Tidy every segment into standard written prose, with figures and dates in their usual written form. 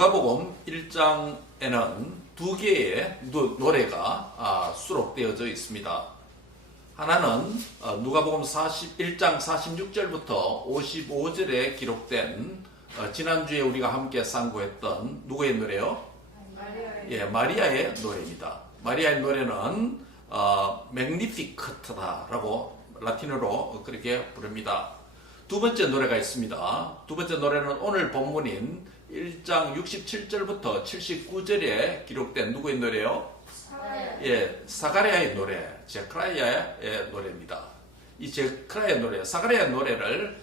누가복음 1장에는 두 개의 노래가 수록되어져 있습니다. 하나는 누가복음 1장 46절부터 55절에 기록된 지난주에 우리가 함께 상고했던 누구의 노래요? 마리아의 노래입니다. 마리아의 노래는 magnificat라고 라틴어로 그렇게 부릅니다. 두 번째 노래가 있습니다. 두 번째 노래는 오늘 본문인 1장 67절부터 79절에 기록된 누구의 노래요? 사가랴의 노래, 제카리아의 노래입니다. 이 제카리아의 노래, 사가랴의 노래를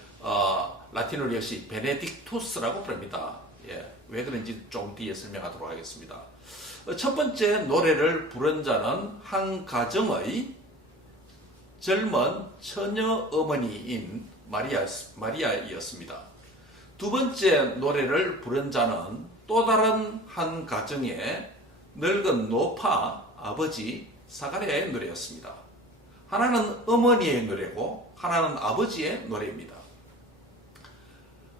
라틴어로 역시 베네딕투스라고 부릅니다. 왜 그런지 좀 뒤에 설명하도록 하겠습니다. 첫 번째 노래를 부른 자는 한 가정의 젊은 처녀 어머니인 마리아였습니다. 두 번째 노래를 부른 자는 또 다른 한 가정의 늙은 노파 아버지 사가랴의 노래였습니다. 하나는 어머니의 노래고 하나는 아버지의 노래입니다.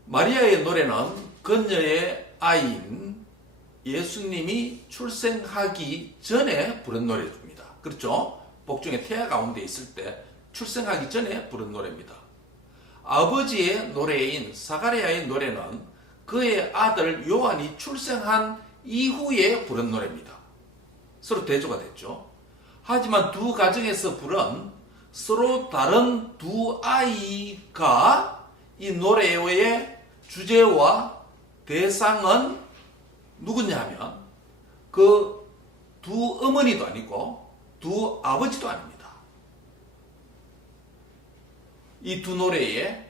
마리아의 노래는 그녀의 아이인 예수님이 출생하기 전에 부른 노래입니다. 그렇죠? 복중의 태아 가운데 있을 때 출생하기 전에 부른 노래입니다. 아버지의 노래인 사가랴의 노래는 그의 아들 요한이 출생한 이후에 부른 노래입니다. 서로 대조가 됐죠. 하지만 두 가정에서 부른 서로 다른 두 아이가 이 노래의 주제와 대상은 누구냐 하면 그 두 어머니도 아니고 두 아버지도 아닙니다. 이 두 노래의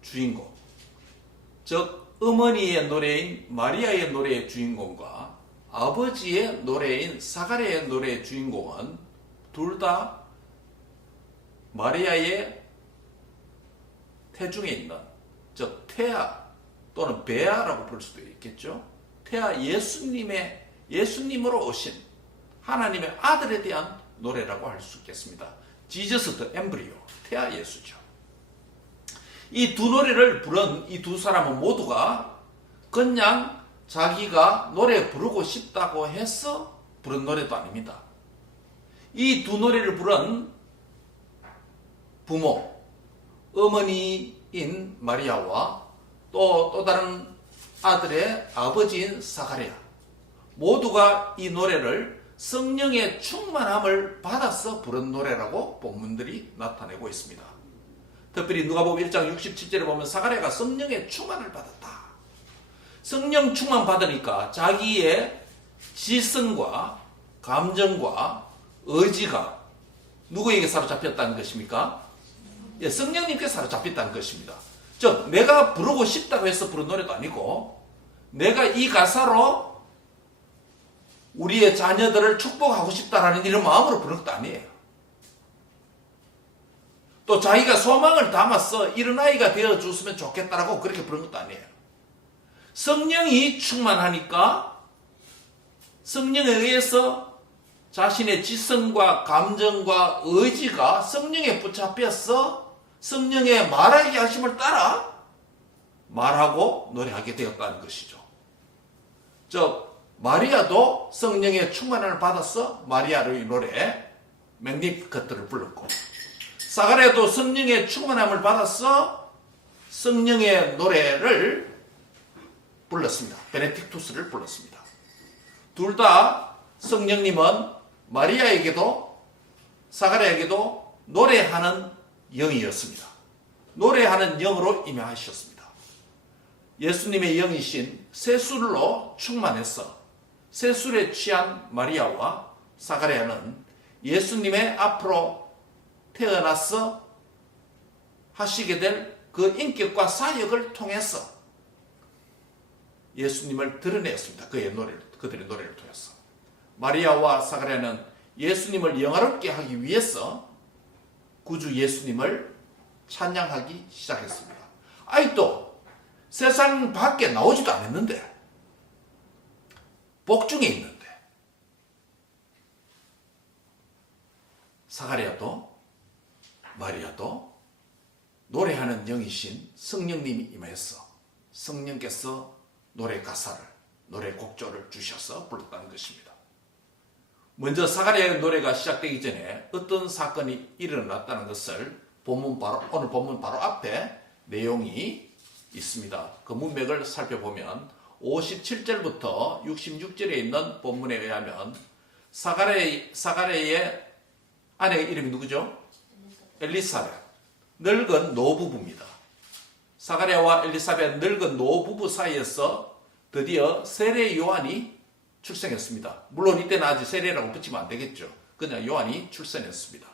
주인공, 즉 어머니의 노래인 마리아의 노래의 주인공과 아버지의 노래인 사가랴의 노래의 주인공은 둘 다 마리아의 태중에 있는, 즉 태아 또는 베아라고 볼 수도 있겠죠. 태아 예수님으로 오신 하나님의 아들에 대한 노래라고 할 수 있겠습니다. 지저스 더 엠브리오, 태아 예수죠. 이 두 노래를 부른 이 두 사람은 모두가 그냥 자기가 노래 부르고 싶다고 해서 부른 노래도 아닙니다. 이 두 노래를 부른 부모, 어머니인 마리아와 또 다른 아들의 아버지인 사가랴, 모두가 이 노래를 성령의 충만함을 받아서 부른 노래라고 본문들이 나타내고 있습니다. 특별히 누가복음 1장 67절에 보면 사가랴가 성령의 충만을 받았다. 성령 충만 받으니까 자기의 지성과 감정과 의지가 누구에게 사로잡혔다는 것입니까? 성령님께 사로잡혔다는 것입니다. 즉 내가 부르고 싶다고 해서 부른 노래도 아니고 내가 이 가사로 우리의 자녀들을 축복하고 싶다라는 이런 마음으로 부른 것도 아니에요. 또 자기가 소망을 담아서 이런 아이가 되어줬으면 좋겠다라고 그렇게 부른 것도 아니에요. 성령이 충만하니까 성령에 의해서 자신의 지성과 감정과 의지가 성령에 붙잡혀서 성령의 말하게 하심을 따라 말하고 노래하게 되었다는 것이죠. 즉 마리아도 성령의 충만함을 받아서 마리아의 노래 magnificat를 불렀고, 사가랴도 성령의 충만함을 받아서 성령의 노래를 불렀습니다. 베네딕투스를 불렀습니다. 둘 다 성령님은 마리아에게도 사가랴에게도 노래하는 영이었습니다. 노래하는 영으로 임하셨습니다. 예수님의 영이신 세술로 충만해서 세술에 취한 마리아와 사가랴는 예수님의 앞으로 태어나서 하시게 될 그 인격과 사역을 통해서 예수님을 드러내었습니다. 그들의 노래를 통해서. 마리아와 사가랴는 예수님을 영화롭게 하기 위해서 구주 예수님을 찬양하기 시작했습니다. 아직도 세상 밖에 나오지도 않았는데, 복중에 있는데, 사가랴도 마리아도 노래하는 영이신 성령님이 임해서 성령께서 노래 가사를 노래 곡조를 주셔서 불렀다는 것입니다. 먼저 사가랴의 노래가 시작되기 전에 어떤 사건이 일어났다는 것을 오늘 본문 바로 앞에 내용이 있습니다. 그 문맥을 살펴보면 57절부터 66절에 있는 본문에 의하면 사가랴의 아내의 이름이 누구죠? 엘리사벳. 늙은 노부부입니다. 사가랴와 엘리사벳 늙은 노부부 사이에서 드디어 세례 요한이 출생했습니다. 물론 이때는 아직 세례라고 붙이면 안 되겠죠. 그냥 요한이 출생했습니다.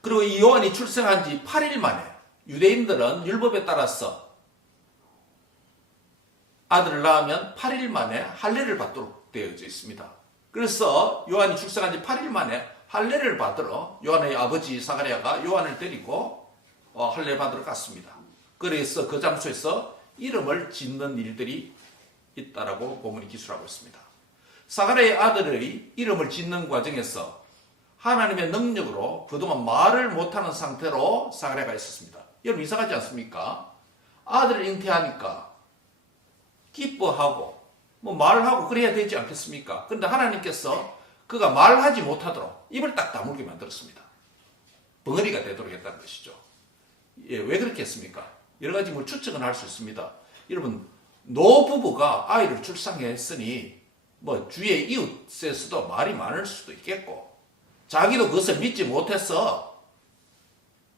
그리고 이 요한이 출생한 지 8일 만에 유대인들은 율법에 따라서 아들을 낳으면 8일 만에 할례를 받도록 되어져 있습니다. 그래서 요한이 출생한 지 8일 만에 할례를 받으러 요한의 아버지 사가랴가 요한을 데리고 할례 받으러 갔습니다. 그래서 그 장소에서 이름을 짓는 일들이 있다라고 본문이 기술하고 있습니다. 사가랴의 아들의 이름을 짓는 과정에서 하나님의 능력으로 그동안 말을 못하는 상태로 사가랴가 있었습니다. 여러분 이상하지 않습니까? 아들을 잉태하니까 기뻐하고 말을 하고 그래야 되지 않겠습니까? 그런데 하나님께서 그가 말하지 못하도록 입을 딱 다물게 만들었습니다. 벙어리가 되도록 했다는 것이죠. 예, 왜 그렇게 했습니까? 여러 가지 추측은 할 수 있습니다. 여러분 노부부가 아이를 출산했으니 주위의 이웃에서도 말이 많을 수도 있겠고 자기도 그것을 믿지 못해서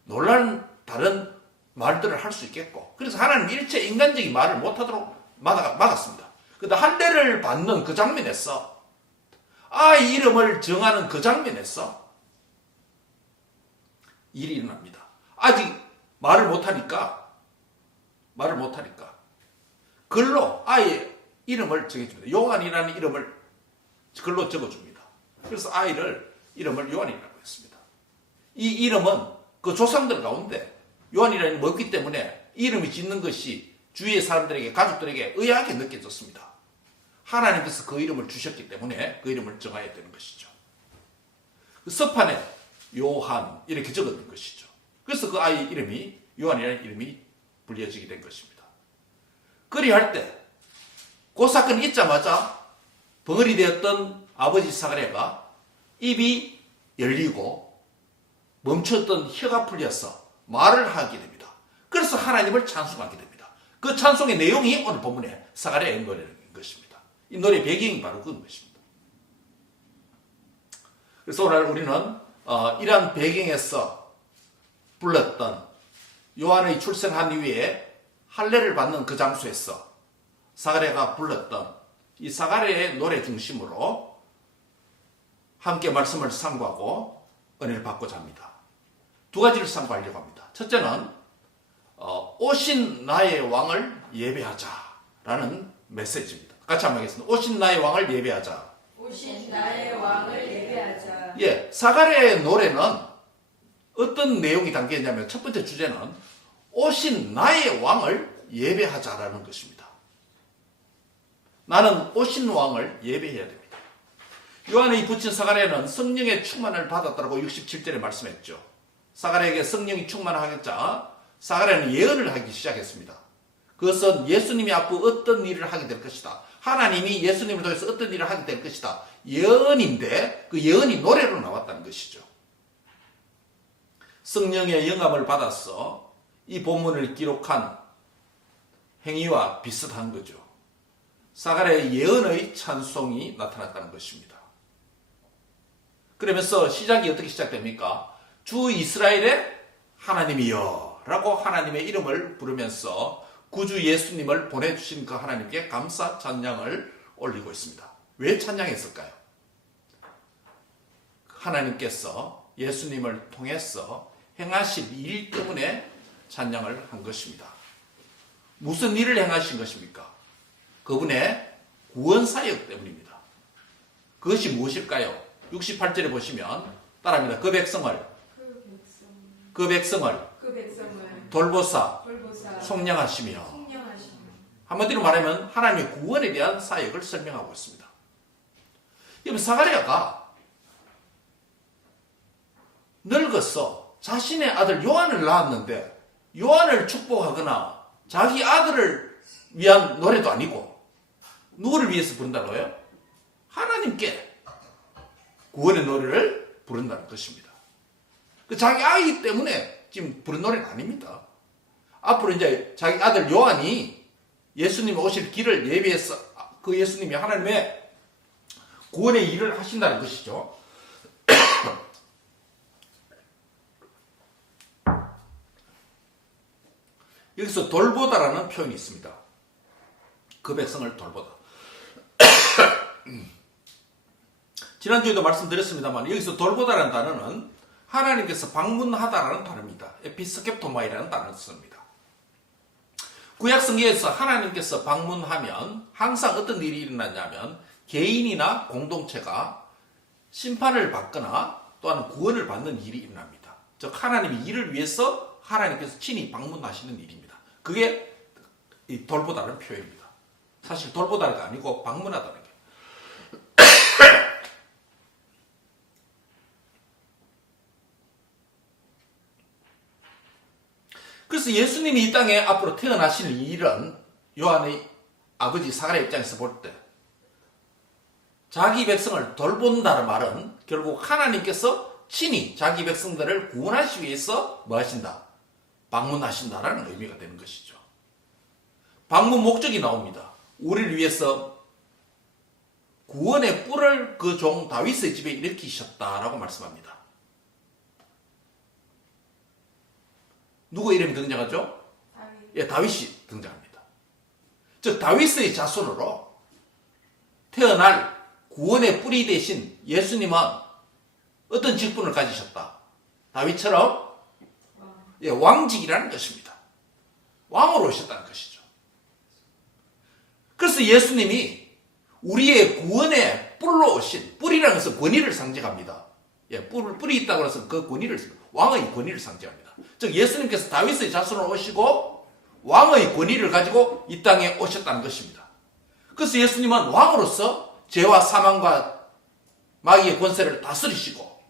놀란 다른 말들을 할 수 있겠고 그래서 하나님 일체 인간적인 말을 못하도록 막았습니다. 그런데 할례를 받는 그 장면에서 아이 이름을 정하는 그 장면에서 일이 일어납니다. 아직 말을 못하니까 글로 아이의 이름을 정해줍니다. 요한이라는 이름을 글로 적어줍니다. 그래서 아이를 이름을 요한이라고 했습니다. 이 이름은 그 조상들 가운데 요한이라는 이름이 없기 때문에 이름이 짓는 것이 주위의 사람들에게 가족들에게 의아하게 느껴졌습니다. 하나님께서 그 이름을 주셨기 때문에 그 이름을 정해야 되는 것이죠. 그 서판에 요한 이렇게 적어둔 것이죠. 그래서 그 아이 이름이 요한이라는 이름이 불려지게 된 것입니다. 그리할 때 그 사건이 있자마자 벙어리 되었던 아버지 사가랴가 입이 열리고 멈췄던 혀가 풀려서 말을 하게 됩니다. 그래서 하나님을 찬송하게 됩니다. 그 찬송의 내용이 오늘 본문에 사가랴의 노래인 것입니다. 이 노래의 배경이 바로 그런 것입니다. 그래서 오늘 우리는 이러한 배경에서 불렀던 요한의 출생한 이후에 할례를 받는 그 장소에서 사가랴가 불렀던 이 사가랴의 노래 중심으로 함께 말씀을 상고하고 은혜를 받고자 합니다. 두 가지를 상고하려고 합니다. 첫째는 오신 나의 왕을 예배하자라는 메시지입니다. 같이 한번 하겠습니다. 오신 나의 왕을 예배하자. 오신 나의 왕을 예배하자. 예, 사가랴의 노래는 어떤 내용이 담겨 있냐면 첫 번째 주제는 오신 나의 왕을 예배하자라는 것입니다. 나는 오신 왕을 예배해야 됩니다. 요한의 붙인 사가랴는 성령의 충만을 받았다고 67절에 말씀했죠. 사가랴에게 성령이 충만하겠자 사가랴는 예언을 하기 시작했습니다. 그것은 예수님이 앞으로 어떤 일을 하게 될 것이다. 하나님이 예수님을 통해서 어떤 일을 하게 될 것이다. 예언인데 그 예언이 노래로 나왔다는 것이죠. 성령의 영감을 받아서 이 본문을 기록한 행위와 비슷한 거죠. 사가랴의 예언의 찬송이 나타났다는 것입니다. 그러면서 시작이 어떻게 시작됩니까? 주 이스라엘의 하나님이여 라고 하나님의 이름을 부르면서 구주 예수님을 보내주신 그 하나님께 감사 찬양을 올리고 있습니다. 왜 찬양했을까요? 하나님께서 예수님을 통해서 행하실 일 때문에 찬양을 한 것입니다. 무슨 일을 행하신 것입니까? 그분의 구원 사역 때문입니다. 그것이 무엇일까요? 68절에 보시면 따라합니다. 그 백성을 돌보사 속량하시며 한마디로 말하면 하나님의 구원에 대한 사역을 설명하고 있습니다. 여러분 사가랴가 늙어서 자신의 아들 요한을 낳았는데 요한을 축복하거나 자기 아들을 위한 노래도 아니고 누구를 위해서 부른다고요? 하나님께 구원의 노래를 부른다는 것입니다. 자기 아이기 때문에 지금 부른 노래는 아닙니다. 앞으로 이제 자기 아들 요한이 예수님 오실 길을 예비해서 그 예수님이 하나님의 구원의 일을 하신다는 것이죠. 여기서 돌보다라는 표현이 있습니다. 그 백성을 돌보다. 지난주에도 말씀드렸습니다만 여기서 돌보다라는 단어는 하나님께서 방문하다라는 단어입니다. 에피스케토마이라는 단어를 씁니다. 구약성경에서 하나님께서 방문하면 항상 어떤 일이 일어나냐면 개인이나 공동체가 심판을 받거나 또한 구원을 받는 일이 일어납니다. 즉 하나님이 이를 위해서 하나님께서 친히 방문하시는 일입니다. 그게 이 돌보다는 표현입니다. 사실 돌보다가 아니고 방문하다는 게. 그래서 예수님이 이 땅에 앞으로 태어나시는 일은 요한의 아버지 사가랴 입장에서 볼 때 자기 백성을 돌본다는 말은 결국 하나님께서 친히 자기 백성들을 구원하시기 위해서 뭐 하신다? 방문하신다라는 의미가 되는 것이죠. 방문 목적이 나옵니다. 우리를 위해서 구원의 뿔을 그 종 다윗의 집에 일으키셨다라고 말씀합니다. 누구 이름이 등장하죠? 예, 다윗이 등장합니다. 즉 다윗의 자손으로 태어날 구원의 뿌리 대신 예수님은 어떤 직분을 가지셨다? 다윗처럼 예, 왕직이라는 것입니다. 왕으로 오셨다는 것이죠. 그래서 예수님이 우리의 구원의 뿔로 오신, 뿔이라는 것은 권위를 상징합니다. 예, 뿔이 있다고 해서 그 권위를, 왕의 권위를 상징합니다. 즉 예수님께서 다윗의 자손으로 오시고 왕의 권위를 가지고 이 땅에 오셨다는 것입니다. 그래서 예수님은 왕으로서 죄와 사망과 마귀의 권세를 다스리시고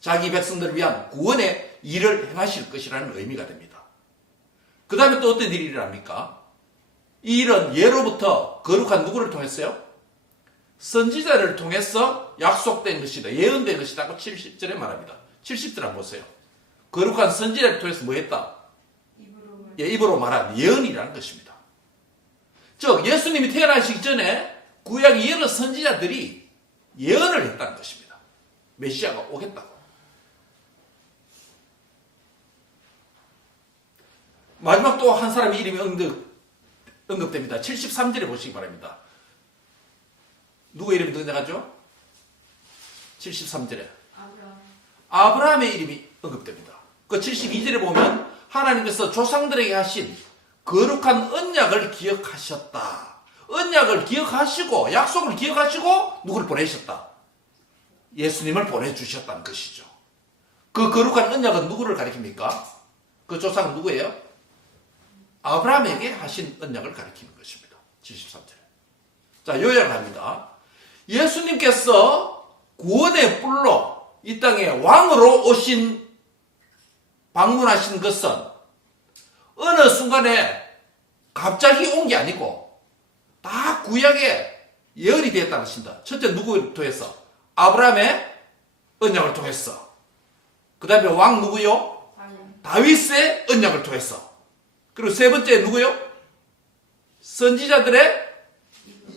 자기 백성들을 위한 구원의 일을 행하실 것이라는 의미가 됩니다. 그 다음에 또 어떤 일이 일어납니까? 이 일은 예로부터 거룩한 누구를 통했어요? 선지자를 통해서 약속된 것이다. 예언된 것이다고 70절에 말합니다. 70절 한번 보세요. 거룩한 선지자를 통해서 뭐 했다? 입으로 말한 예언이라는 것입니다. 즉 예수님이 태어나시기 전에 구약의 여러 선지자들이 예언을 했다는 것입니다. 메시아가 오겠다고. 마지막 또 한 사람의 이름이 언급됩니다. 73절에 보시기 바랍니다. 누구 이름이 등장하죠? 73절에 아브라함의 이름이 언급됩니다. 그 72절에 보면 하나님께서 조상들에게 하신 거룩한 언약을 기억하셨다. 언약을 기억하시고 약속을 기억하시고 누구를 보내셨다? 예수님을 보내주셨다는 것이죠. 그 거룩한 언약은 누구를 가리킵니까? 그 조상은 누구예요? 아브라함에게 하신 언약을 가리키는 것입니다. 73절에. 자, 요약합니다. 예수님께서 구원의 뿔로 이 땅에 왕으로 오신 방문하신 것은 어느 순간에 갑자기 온 게 아니고 다 구약에 예언이 되었다는 것입니다. 첫째 누구를 통해서? 아브라함의 언약을 통해서. 그 다음에 왕 누구요? 다윗의 언약을 통해서. 그리고 세 번째 누구요? 선지자들의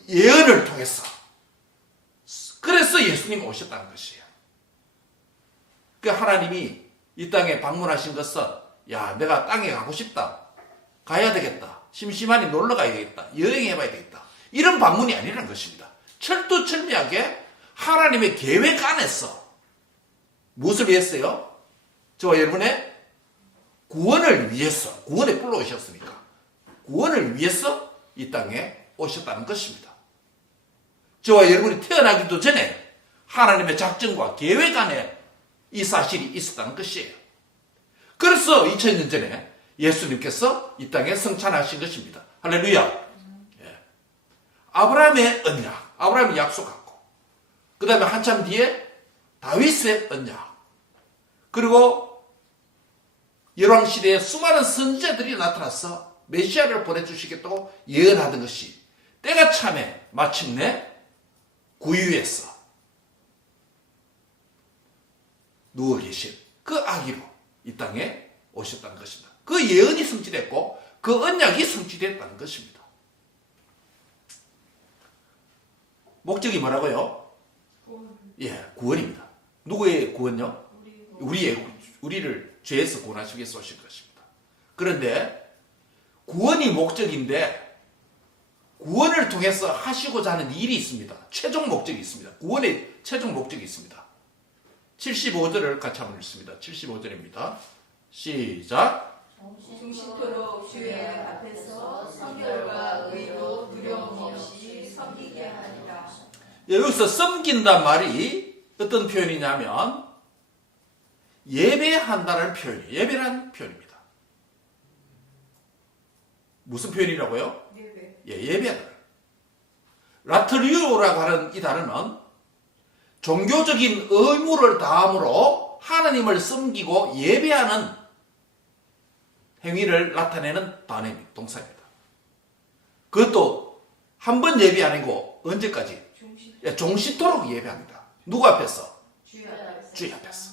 예언을 통해서. 그래서 예수님이 오셨다는 것이에요. 그 하나님이 이 땅에 방문하신 것은 야 내가 땅에 가고 싶다. 가야 되겠다. 심심하니 놀러 가야 되겠다. 여행해봐야 되겠다. 이런 방문이 아니라는 것입니다. 철두철미하게 하나님의 계획 안에서 무엇을 위해서요? 저와 여러분의 구원을 위해서, 구원의 뿔로 오셨으니까 구원을 위해서 이 땅에 오셨다는 것입니다. 저와 여러분이 태어나기도 전에 하나님의 작정과 계획 안에 이 사실이 있었다는 것이에요. 그래서 2000년 전에 예수님께서 이 땅에 성찬하신 것입니다. 할렐루야. 예. 아브라함의 언약, 아브라함이 약속하고 그 다음에 한참 뒤에 다윗의 언약, 그리고 열왕시대에 수많은 선지자들이 나타나서 메시아를 보내주시겠다고 예언하던 것이 때가 참에 마침내 구유에서 누워 계신 그 아기로 이 땅에 오셨다는 것입니다. 그 예언이 성취됐고 그 언약이 성취됐다는 것입니다. 목적이 뭐라고요? 예, 구원입니다. 누구의 구원요? 우리를 죄에서 구원하시기 위해서 오신 것입니다. 그런데 구원이 목적인데 구원을 통해서 하시고자 하는 일이 있습니다. 최종 목적이 있습니다. 구원의 최종 목적이 있습니다. 75절을 같이 한번 읽습니다. 75절입니다. 시작. 중심토록 주의 앞에서 성결과 의로 두려움 없이 섬기게 하리라. 여기서 섬긴단 말이 어떤 표현이냐면 예배한다는 표현이에요. 예배라는 표현입니다. 무슨 표현이라고요? 예배. 예, 예배하다. 라트리오라고 하는 이 단어는 종교적인 의무를 다함으로 하나님을 섬기고 예배하는 행위를 나타내는 단어입니다. 동사입니다. 그것도 한 번 예배 아니고 언제까지? 예, 종시토록 예배합니다. 누구 앞에서? 주의 앞에서.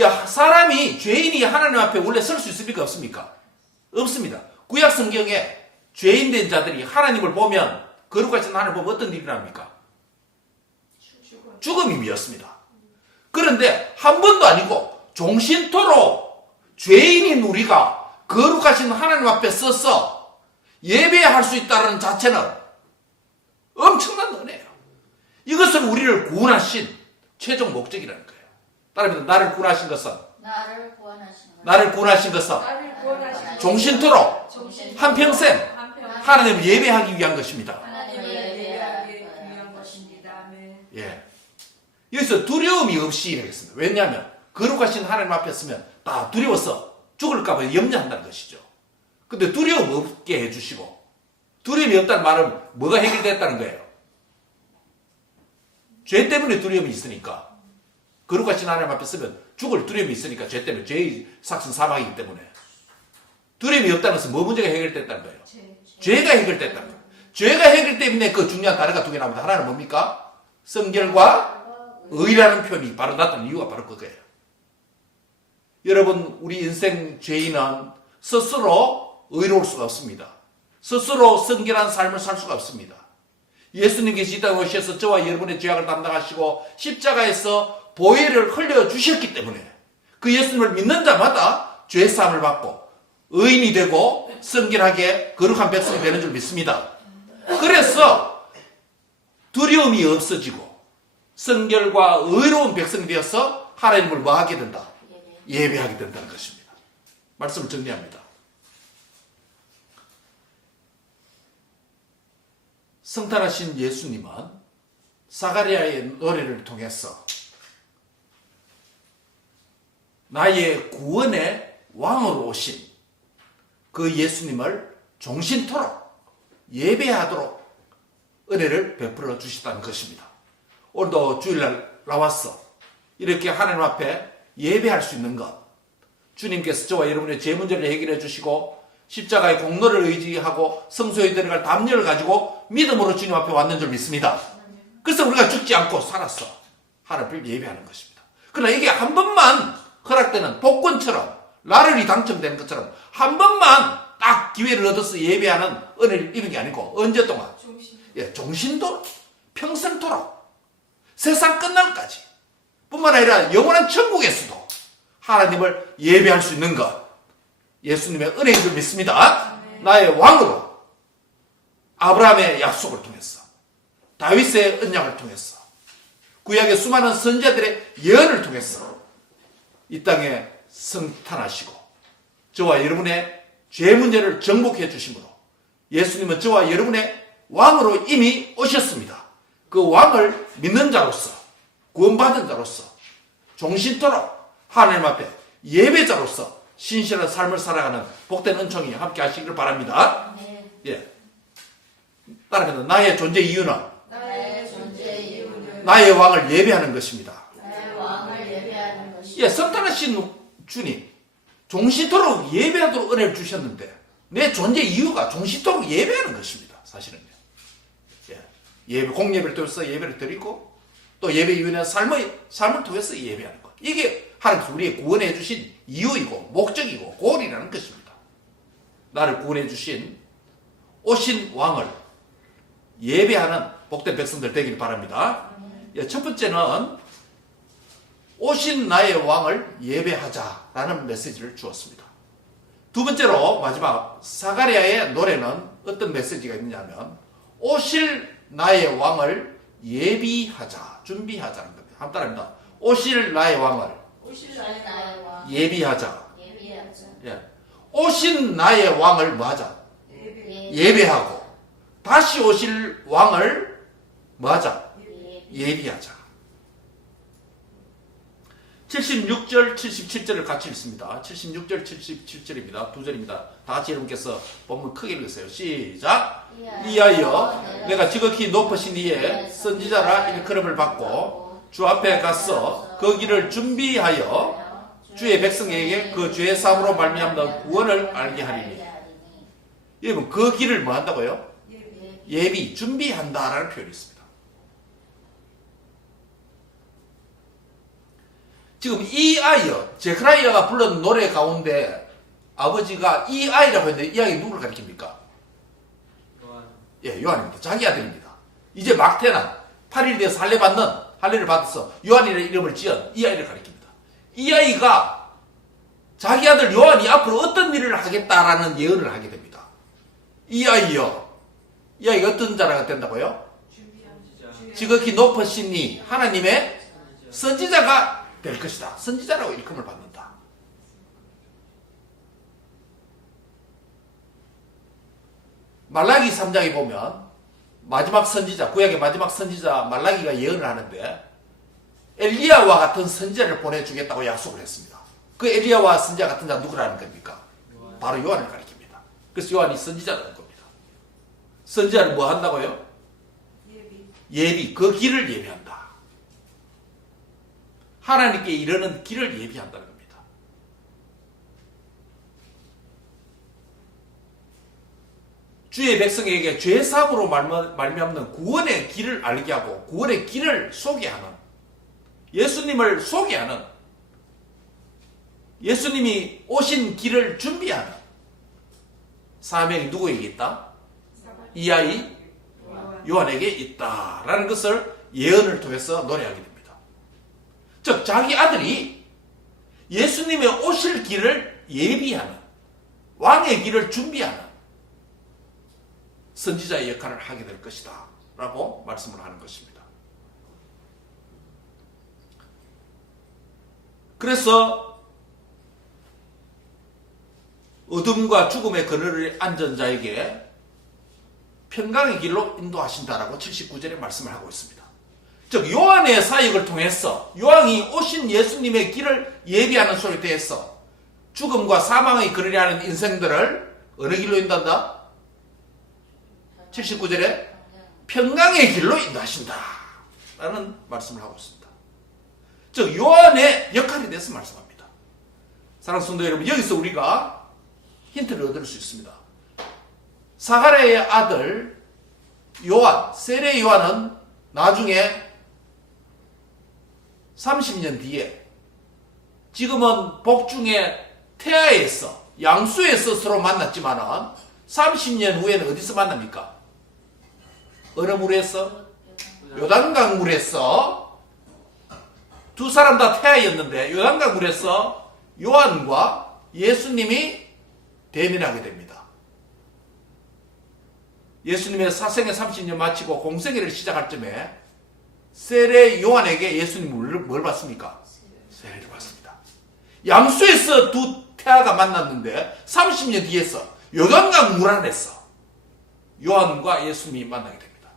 야, 사람이, 죄인이 하나님 앞에 원래 설 수 있습니까? 없습니까? 없습니다. 구약 성경에 죄인 된 자들이 하나님을 보면, 거룩하신 하나님을 보면 어떤 일이 납니까? 죽음이 미었습니다. 그런데 한 번도 아니고 종신토록 죄인인 우리가 거룩하신 하나님 앞에 서서 예배할 수 있다는 자체는 엄청난 은혜예요. 이것은 우리를 구원하신 최종 목적이라는 거예요. 따라서 나를 구원하신 것은 종신토록 한평생 하나님을 예배하기 위한 것입니다. 예. 여기서 두려움이 없이 이러겠습니다. 왜냐하면 거룩하신 하나님 앞에 서면 다 두려워서 죽을까 봐 염려한다는 것이죠. 근데 두려움 없게 해주시고 두려움이 없다는 말은 뭐가 해결됐다는 거예요? 죄 때문에 두려움이 있으니까 거룩하신 하나님 앞에 서면 죽을 두려움이 있으니까 죄 때문에 죄의 삭슨 사망이기 때문에 두려움이 없다는 것은 뭐 문제가 해결됐다는 거예요? 죄가 해결됐다는 거예요. 죄가 해결 때문에 그 중요한 단어가 두 개 나옵니다. 하나는 뭡니까? 성결과 의라는 표현이 바로 나타나는 이유가 바로 그거예요. 여러분, 우리 인생 죄인은 스스로 의로울 수가 없습니다. 스스로 성결한 삶을 살 수가 없습니다. 예수님께서 이 땅에 오셔서 저와 여러분의 죄악을 담당하시고 십자가에서 보혈을 흘려주셨기 때문에 그 예수님을 믿는 자마다 죄사함을 받고 의인이 되고 성결하게 거룩한 백성이 되는 줄 믿습니다. 그래서 두려움이 없어지고 성결과 의로운 백성이 되어서 하나님을 뭐 하게 된다? 예배하게 된다는 것입니다. 말씀을 정리합니다. 성탄하신 예수님은 사가랴의 노래를 통해서 나의 구원의 왕으로 오신 그 예수님을 종신토록 예배하도록 은혜를 베풀어 주시다는 것입니다. 오늘도 주일날 나와서 이렇게 하나님 앞에 예배할 수 있는 것, 주님께서 저와 여러분의 죄 문제를 해결해 주시고 십자가의 공로를 의지하고 성소에 들어갈 담력을 가지고 믿음으로 주님 앞에 왔는 줄 믿습니다. 그래서 우리가 죽지 않고 살았어 하나님을 예배하는 것입니다. 그러나 이게 한 번만 허락되는 복권처럼 나를이 당첨되는 것처럼 한 번만 딱 기회를 얻어서 예배하는 은혜를 입은 게 아니고 언제 동안? 예, 종신토록, 평생토록, 세상 끝날까지 뿐만 아니라 영원한 천국에서도 하나님을 예배할 수 있는 것, 예수님의 은혜인 줄 믿습니다. 나의 왕으로 아브라함의 약속을 통해서 다윗의 언약을 통해서 구약의 수많은 선지자들의 예언을 통해서 이 땅에 성탄하시고 저와 여러분의 죄 문제를 정복해 주심으로 예수님은 저와 여러분의 왕으로 이미 오셨습니다. 그 왕을 믿는 자로서 구원받은 자로서 종신토록 하나님 앞에 예배자로서 신실한 삶을 살아가는 복된 은총이 함께 하시기를 바랍니다. 예. 따라서 나의 존재 이유는 나의 왕을 예배하는 것입니다. 예, 성탄하신 주님 종신토록 예배하도록 은혜를 주셨는데 내 존재 이유가 종신토록 예배하는 것입니다. 사실은요. 예. 예배, 공예배를 통해서 예배를 드리고 또 예배위원회 삶을 통해서 예배하는 것. 이게 하나님께서 우리의 구원해 주신 이유이고 목적이고 고리라는 것입니다. 나를 구원해 주신 오신 왕을 예배하는 복된 백성들 되길 바랍니다. 첫 번째는 오신 나의 왕을 예배하자라는 메시지를 주었습니다. 두 번째로 마지막 사가랴의 노래는 어떤 메시지가 있느냐면 오실 나의 왕을 예비하자, 준비하자는 겁니다. 한번 따라합니다. 오실 나의 왕을 오실 나의 왕 예비하자. 예비하자. 예. 오신 나의 왕을 뭐하자? 예배하고 다시 오실 왕을 뭐하자? 예비하자. 76절, 77절을 같이 읽습니다. 76절, 77절입니다. 두 절입니다. 다 같이 여러분께서 본문 크게 읽으세요. 시작! 이하여 내가 지극히 높으신 이의 선지자라 일컬음을 받고 주 앞에 가서 그 길을 준비하여 주의 백성에게 그 죄의 사함으로 말미암는 구원을 알게 하리니. 여러분 그 길을 뭐 한다고요? 예비, 준비한다라는 표현이 있습니다. 지금 이 아이요, 제크라이아가 불렀 노래 가운데 아버지가 이 아이라고 했는데 이 아이 누구를 가리킵니까? 예, 요한입니다. 자기 아들입니다. 이제 막 태어난 8일 되어서 할례를 받아서 요한이라는 이름을 지은 이 아이를 가리킵니다. 이 아이가 자기 아들 요한이 앞으로 어떤 일을 하겠다라는 예언을 하게 됩니다. 이 아이요, 이 아이가 어떤 자가 된다고요? 지극히 높으신 이 하나님의 선지자가 될 것이다. 선지자라고 일컬음을 받는다. 말라기 3장에 보면 마지막 선지자, 구약의 마지막 선지자 말라기가 예언을 하는데 엘리야와 같은 선지자를 보내주겠다고 약속을 했습니다. 그 엘리야와 선지자 같은 자 누구라는 겁니까? 바로 요한을 가리킵니다. 그래서 요한이 선지자라는 겁니다. 선지자는 뭐 한다고요? 예비, 그 길을 예비한다. 하나님께 이르는 길을 예비한다는 겁니다. 주의 백성에게 죄사함으로 말미암는 구원의 길을 알게 하고 구원의 길을 소개하는, 예수님을 소개하는, 예수님이 오신 길을 준비하는 사명이 누구에게 있다? 이 아이 요한에게 있다라는 것을 예언을 통해서 노래하게 됩니다. 즉 자기 아들이 예수님의 오실 길을 예비하는, 왕의 길을 준비하는 선지자의 역할을 하게 될 것이다 라고 말씀을 하는 것입니다. 그래서 어둠과 죽음의 그늘에 앉은 자에게 평강의 길로 인도하신다라고 79절에 말씀을 하고 있습니다. 즉 요한의 사역을 통해서 요한이 오신 예수님의 길을 예비하는 소리에 대해서 죽음과 사망의 그늘에 하는 인생들을 어느 길로 인도한다? 79절에 평강의 길로 인도하신다 라는 말씀을 하고 있습니다. 즉 요한의 역할에 대해서 말씀합니다. 사랑하는 성도 여러분, 여기서 우리가 힌트를 얻을 수 있습니다. 사가랴의 아들 요한, 세례 요한은 나중에 30년 뒤에 지금은 복중의 태아에서 양수에서 서로 만났지만은 30년 후에는 어디서 만납니까? 어느 물에서? 요단강 물에서. 두 사람 다 태아였는데 요단강 물에서 요한과 예수님이 대면하게 됩니다. 예수님의 사생애 30년 마치고 공생애를 시작할 쯤에 세례 요한에게 예수님이 뭘 받습니까? 세례를 받습니다. 양수에서 두 태아가 만났는데 30년 뒤에서 요단강 물 안에서 요한과 예수님이 만나게 됩니다.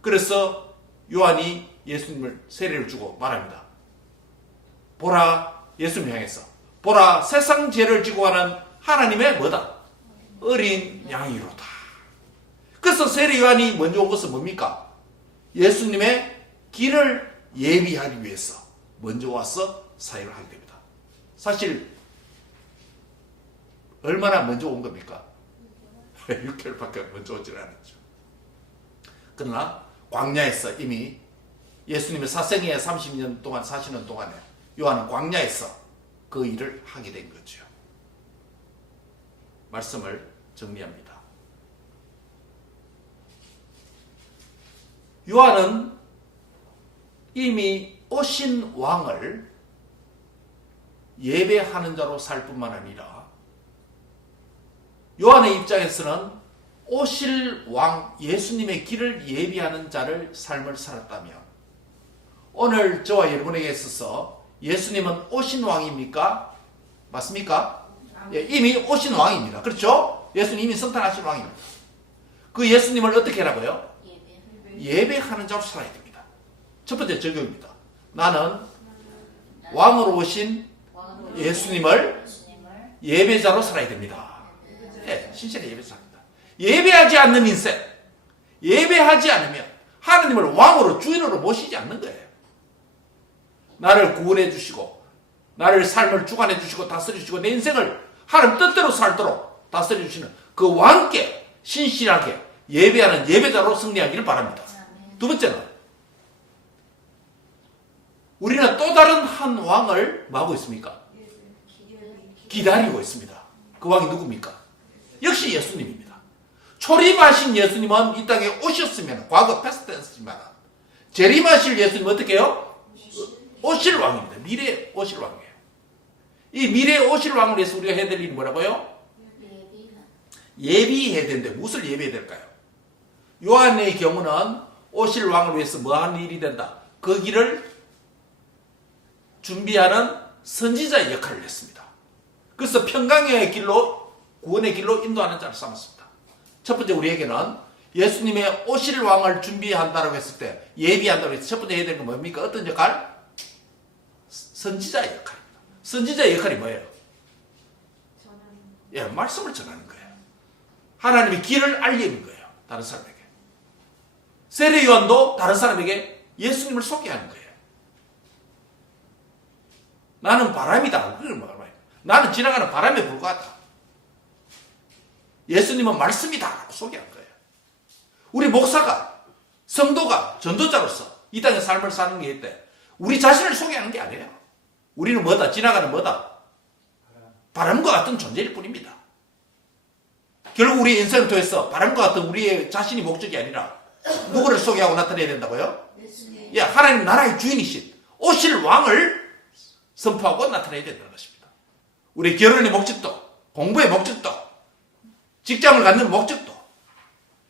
그래서 요한이 예수님을 세례를 주고 말합니다. 보라, 예수님 향해서 보라, 세상 죄를 지고 가는 하나님의 뭐다? 어린 양이로다. 그래서 세례 요한이 먼저 온 것은 뭡니까? 예수님의 길을 예비하기 위해서 먼저 와서 사역을 하게 됩니다. 사실 얼마나 먼저 온 겁니까? 6개월밖에 먼저 오질 않았죠. 그러나 광야에서 이미 예수님의 사생애 30년 동안 사시는 동안에 요한은 광야에서 그 일을 하게 된 거죠. 말씀을 정리합니다. 요한은 이미 오신 왕을 예배하는 자로 살 뿐만 아니라 요한의 입장에서는 오실 왕 예수님의 길을 예비하는 자를 삶을 살았다면 오늘 저와 여러분에게 있어서 예수님은 오신 왕입니까? 맞습니까? 예, 이미 오신 왕입니다. 그렇죠? 예수님 이미 성탄하신 왕입니다. 그 예수님을 어떻게 하라고요? 예배하는 자로 살아야 됩니다. 첫 번째 적용입니다. 나는 왕으로 오신 예수님을 예배자로 살아야 됩니다. 예, 신실한 예배자입니다. 예배하지 않는 인생, 예배하지 않으면 하나님을 왕으로 주인으로 모시지 않는 거예요. 나를 구원해 주시고 나를 삶을 주관해 주시고 다스려 주시고 내 인생을 하나님 뜻대로 살도록 다스려 주시는 그 왕께 신실하게 예배하는 예배자로 승리하기를 바랍니다. 두 번째는 우리는 또 다른 한 왕을 뭐하고 있습니까? 기다리고 있습니다. 그 왕이 누굽니까? 역시 예수님입니다. 초림하신 예수님은 이 땅에 오셨으면 과거 패스트 텐스지만 재림하실 예수님은 어떻게 해요? 오실 왕입니다. 미래에 오실 왕이에요. 이 미래에 오실 왕을 위해서 우리가 해야 될 일이 뭐라고요? 예비해야 되는데 무엇을 예비해야 될까요? 요한의 경우는 오실 왕을 위해서 뭐 하는 일이 된다? 그 길을 준비하는 선지자의 역할을 했습니다. 그래서 평강의 길로 구원의 길로 인도하는 자를 삼았습니다. 첫 번째 우리에게는 예수님의 오실 왕을 준비한다고 했을 때 예비한다고 했을 때 첫 번째 해야 되는 건 뭡니까? 어떤 역할? 선지자의 역할입니다. 선지자의 역할이 뭐예요? 예, 말씀을 전하는 거예요. 하나님의 길을 알리는 거예요. 다른 사람에게. 세례 요한도 다른 사람에게 예수님을 소개하는 거예요. 나는 바람이다. 나는 지나가는 바람에 불과하다. 예수님은 말씀이다. 라고 소개한 거예요. 우리 목사가, 성도가, 전도자로서 이 땅의 삶을 사는 게 있대. 우리 자신을 소개하는 게 아니에요. 우리는 뭐다? 지나가는 뭐다? 바람과 같은 존재일 뿐입니다. 결국 우리 인생을 통해서 바람과 같은 우리의 자신이 목적이 아니라 누구를 소개하고 나타내야 된다고요? 예, 하나님 나라의 주인이신 오실 왕을 선포하고 나타내야 된다는 것입니다. 우리 결혼의 목적도, 공부의 목적도, 직장을 갖는 목적도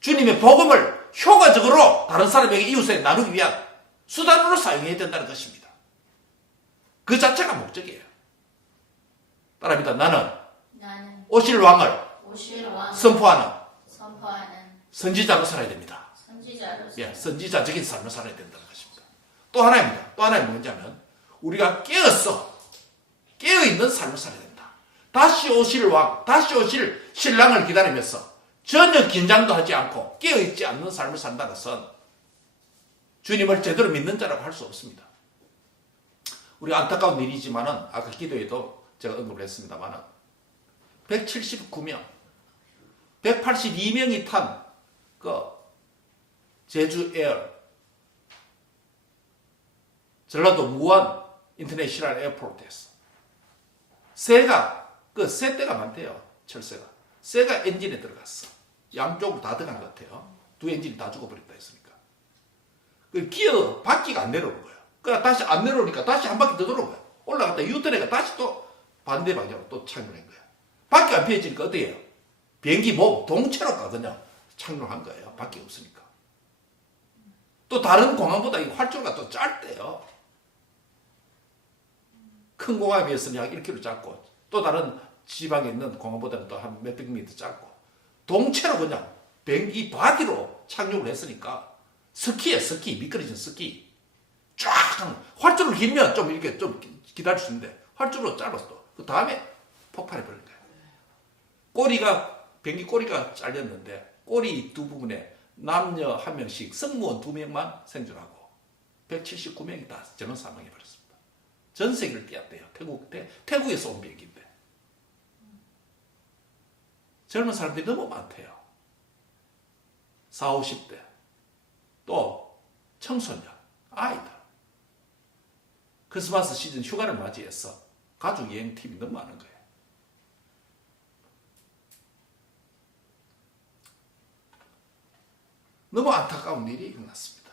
주님의 복음을 효과적으로 다른 사람에게 이웃에 나누기 위한 수단으로 사용해야 된다는 것입니다. 그 자체가 목적이에요. 따라합니다. 나는 오실 왕을 선포하는 선지자로 살아야 됩니다. 예, 선지자적인 삶을 살아야 된다는 것입니다. 또 하나입니다. 또 하나는 뭐냐면 우리가 깨어있는 삶을 살아야 된다. 다시 오실 왕, 다시 오실 신랑을 기다리면서 전혀 긴장도 하지 않고 깨어있지 않는 삶을 산다는 것은 주님을 제대로 믿는 자라고 할 수 없습니다. 우리 안타까운 일이지만은 아까 기도에도 제가 언급을 했습니다만은 179명, 182명이 탄 그 제주 에어, 전라도 무안 인터내셔널 에어포트에서 새가 새 대가 많대요. 철새가 새가 엔진에 들어갔어. 양쪽으로 다 들어간 것 같아요. 두 엔진이 다 죽어버렸다 했으니까. 그 기어 바퀴가 안 내려오는 거예요. 그러니까 다시 안 내려오니까 다시 한 바퀴 더 돌아온 거예요. 올라갔다 유턴해가 다시 또 반대 방향으로 또 착륙한 거예요. 바퀴가 안 펴지니까 어떻게 해요? 비행기 동체로 그냥 착륙한 거예요. 바퀴 없으니까. 또 다른 공항보다 이 활주로가 또 짧대요. 큰 공항에 비해서는 약 1km 짧고 또 다른 지방에 있는 공항보다는 또 한 몇백 미터 짧고 동체로 그냥 비행기 바디로 착륙을 했으니까 스키 미끄러진 스키 쫙 활주로를 길면 좀 이렇게 좀 기다릴 수 있는데 활주로 짧았어. 그 다음에 폭발해 버린 거예요. 비행기 꼬리가 잘렸는데 꼬리 두 부분에 남녀 한 명씩 승무원 2명만 생존하고 179명이 다 전원 사망해 버렸습니다. 전 세계를 뛰었대요. 태국에서 온 비행기인데 젊은 사람들이 너무 많대요. 40, 50대 또 청소년, 아이들. 크리스마스 시즌 휴가를 맞이해서 가족 여행 팁이 너무 많은 거예요. 너무 안타까운 일이 일어났습니다.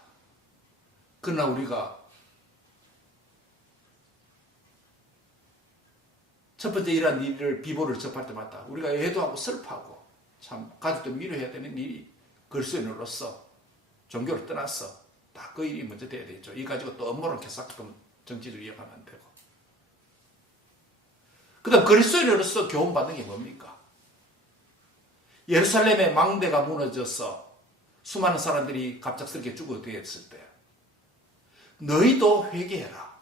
그러나 우리가 첫 번째 이러한 일을 비보를 접할 때마다 우리가 애도하고 슬퍼하고 참 가족들 위로해야 되는 일이 그리스도인으로서 종교를 떠나서 다 그 일이 먼저 돼야 되죠. 이 가지고 또 업무를 계속 정치를 이어가면 안 되고. 그 다음 그리스도인으로서 교훈받는 게 뭡니까? 예루살렘의 망대가 무너져서 수많은 사람들이 갑작스럽게 죽어되었을 때 너희도 회개해라.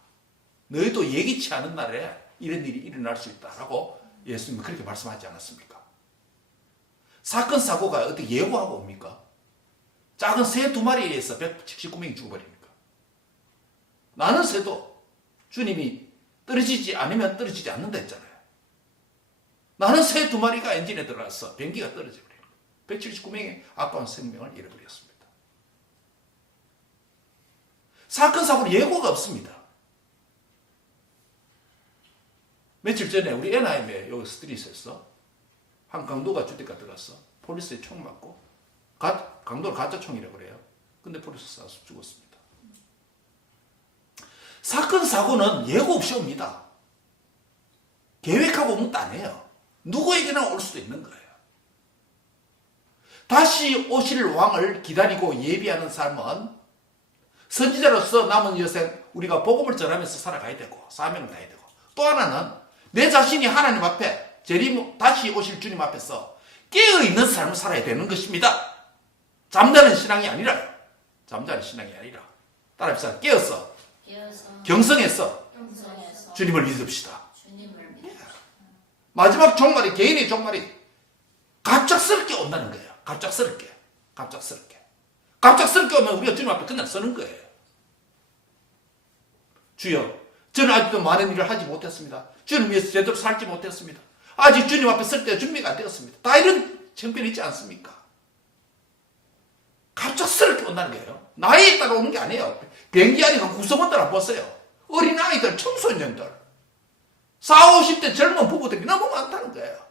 너희도 예기치 않은 날에 이런 일이 일어날 수 있다라고 예수님은 그렇게 말씀하지 않았습니까? 사건 사고가 어떻게 예고하고 옵니까? 작은 새 2마리에 의해서 179명이 죽어버립니까? 나는 새도 주님이 떨어지지 않으면 떨어지지 않는다 했잖아요. 나는 새 2마리가 엔진에 들어가서 비행기가 떨어져 버려요. 179명의 아까운 생명을 잃어버렸습니다. 사건 사고는 예고가 없습니다. 며칠 전에 우리 NIM에 여기 스트릿에서 한 강도가 주택가 들어가서 폴리스에 총 맞고 강도를 가짜 총이라고 그래요. 근데 폴리스 쏴서 죽었습니다. 사건 사고는 예고 없이 옵니다. 계획하고 오면 안 해요. 누구에게나 올 수도 있는 거예요. 다시 오실 왕을 기다리고 예비하는 삶은 선지자로서 남은 여생 우리가 복음을 전하면서 살아가야 되고 사명을 다해야 되고, 또 하나는 내 자신이 하나님 앞에 다시 오실 주님 앞에서 깨어있는 삶을 살아야 되는 것입니다. 잠자는 신앙이 아니라요. 잠자는 신앙이 아니라 따라합시다. 깨어서 경성해서 주님을 믿읍시다. 마지막 종말이, 개인의 종말이 갑작스럽게 온다는 거예요. 갑작스럽게 오면 우리가 주님 앞에 그냥 서는 거예요. 주여, 저는 아직도 많은 일을 하지 못했습니다. 주님 위해서 제대로 살지 못했습니다. 아직 주님 앞에 설 때 준비가 안 되었습니다. 다 이런 형편이 있지 않습니까? 갑작스럽게 온다는 거예요. 나이에 따라 오는 게 아니에요. 비행기 안에 구성원들 안 보세요. 어린아이들, 청소년들, 40, 50대 젊은 부부들이 너무 많다는 거예요.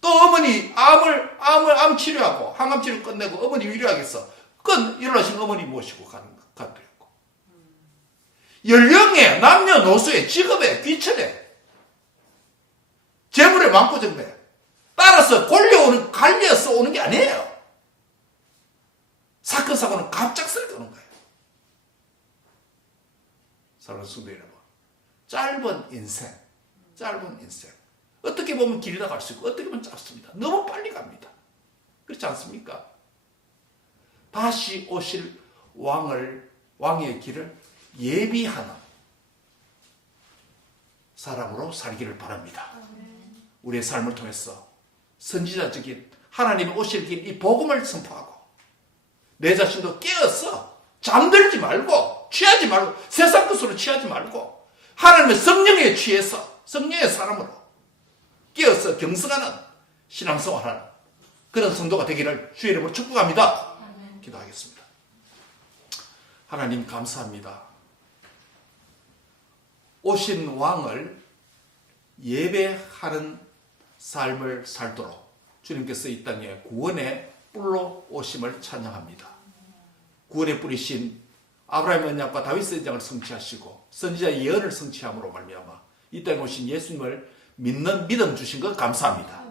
또 어머니 암 치료하고 항암 치료 끝내고 어머니 위로하겠어. 일어나신 어머니 모시고 가는 것도 있고, 연령에, 남녀노소에, 직업에, 귀천에, 재물에, 많고정에 따라서 갈려서 오는 게 아니에요. 사건 사고는 갑작스럽게 오는 거예요. 사랑하는 성도 여러분, 짧은 인생 어떻게 보면 길다 갈 수 있고 어떻게 보면 짧습니다. 너무 빨리 갑니다. 그렇지 않습니까? 다시 오실 왕의 길을 예비하는 사람으로 살기를 바랍니다. 우리의 삶을 통해서 선지자적인 하나님의 오실 길, 이 복음을 선포하고 내 자신도 깨어서 잠들지 말고 취하지 말고 세상 것으로 취하지 말고 하나님의 성령에 취해서 성령의 사람으로 깨어서 경성하는 신앙생활하는 그런 성도가 되기를 주의 이름으로 축복합니다. 기도하겠습니다. 하나님 감사합니다. 오신 왕을 예배하는 삶을 살도록 주님께서 이 땅에 구원의 뿔로 오심을 찬양합니다. 구원의 뿌리신 아브라함의 언약과 다윗의 언약을 성취하시고 선지자의 예언을 성취함으로 말미암아 이 땅에 오신 예수님을 믿는 믿음 주신 것 감사합니다.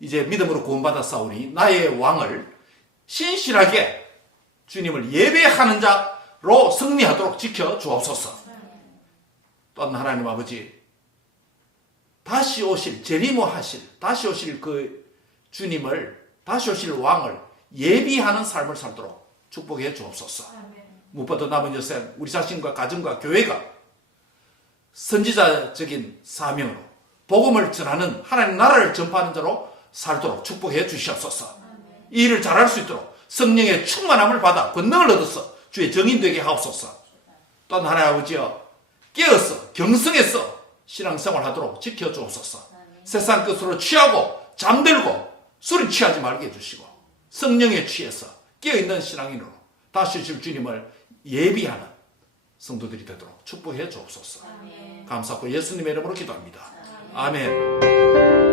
이제 믿음으로 구원받아 싸우니 나의 왕을 신실하게 주님을 예배하는 자로 승리하도록 지켜 주옵소서. 또한 하나님 아버지, 다시 오실 다시 오실 그 주님을, 다시 오실 왕을 예비하는 삶을 살도록 축복해 주옵소서. 무엇보다 남은 여생 우리 자신과 가정과 교회가 선지자적인 사명으로 복음을 전하는 하나님 나라를 전파하는 자로 살도록 축복해 주시옵소서. 이 일을 잘할 수 있도록 성령의 충만함을 받아 권능을 얻어서 주의 정인 되게 하옵소서. 또한 하나님 아버지여, 깨어서 경성해서 신앙생활 하도록 지켜주옵소서. 세상 것으로 취하고 잠들고 술에 취하지 말게 해주시고 성령에 취해서 깨어있는 신앙인으로 다시 줄 주님을 예비하는 성도들이 되도록 축복해 주옵소서. 감사하고 예수님의 이름으로 기도합니다. 아멘.